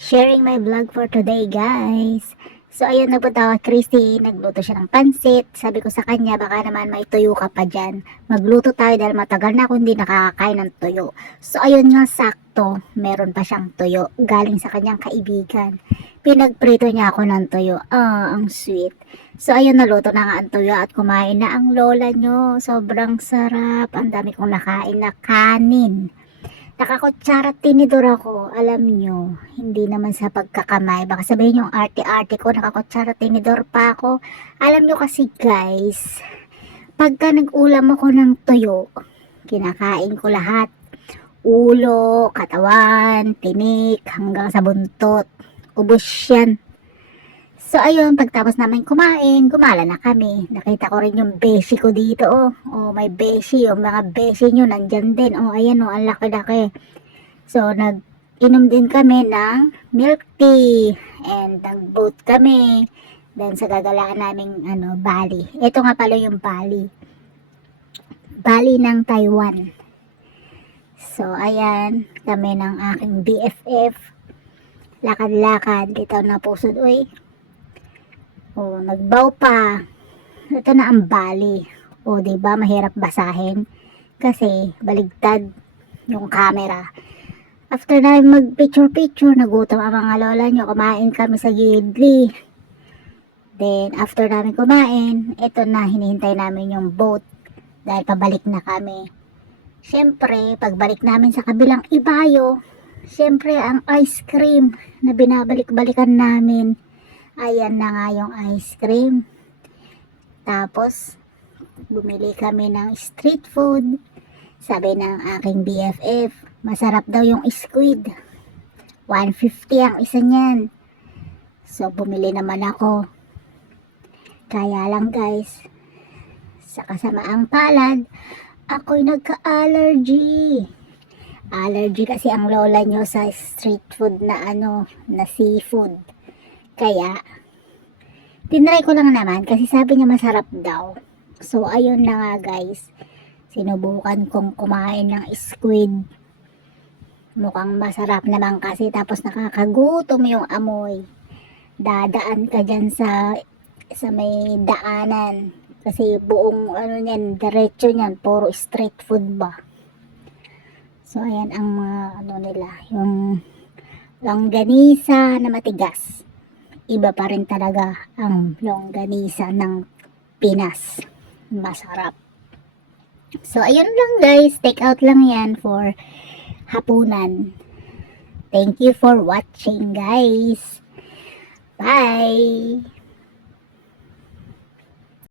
Sharing my vlog for today, guys. So, ayun, nagpunta ako kay Christy. Nagluto siya ng pansit. Sabi ko sa kanya, baka naman may tuyo ka pa dyan. Magluto tayo dahil matagal na ako hindi nakakakain ng tuyo. So, ayun nga, sakto. Meron pa siyang tuyo. Galing sa kanyang kaibigan. Pinagprito niya ako ng tuyo. Ang sweet. So, ayun, naluto na nga ang tuyo at kumain na ang lola nyo. Sobrang sarap. Ang dami kong nakain na kanin. Nakakutsara tinidor ako, alam nyo, hindi naman sa pagkakamay. Baka sabihin yung arte-arte ko, nakakutsara tinidor pa ako. Alam nyo kasi guys, pagka nag-ulam ako ng tuyo, kinakain ko lahat. Ulo, katawan, tinik, hanggang sa buntot. Ubus yan. So ayun, pagtapos namin kumain, gumala na kami. Nakita ko rin yung beshi ko dito, oh. Oh, may beshi, yung mga beshi nyo nandyan din. Oh, ayan oh, ang laki-laki. So nag-inom din kami ng milk tea and nag-boat kami. Then sa gagalaan naming Bali. Ito nga pala yung Bali. Bali ng Taiwan. So ayan, kami ng aking BFF. Lakad-lakad, dito na pusod, uy. Oh, nagbaw pa. Ito na ang Bali. O, diba, mahirap basahin kasi baligtad yung camera. After na mag-picture-picture, nagutom ang mga lola nyo. Kumain kami sa Gidli. Then, after namin kumain, ito na, hinihintay namin yung boat dahil pabalik na kami. Siyempre, pagbalik namin sa kabilang ibayo, siyempre, ang ice cream na binabalik-balikan namin. Ayan na nga yung ice cream. Tapos, bumili kami ng street food. Sabi ng aking BFF, masarap daw yung squid. 150 ang isa niyan. So, bumili naman ako. Kaya lang guys, sa kasamaang palad, ako'y nagka-allergy. Allergy kasi ang lola nyo sa street food na na seafood. Kaya, tinry ko lang naman kasi sabi niya masarap daw. So, ayun na nga guys. Sinubukan kong kumain ng squid. Mukhang masarap naman kasi tapos nakakagutom yung amoy. Dadaan ka dyan sa may daanan. Kasi buong niyan, diretso niyan, puro street food ba. So, ayan ang mga nila. Yung longganisa na matigas. Iba pa rin talaga ang longganisa ng Pinas. Masarap. So, ayun lang guys. Take out lang yan for hapunan. Thank you for watching guys. Bye!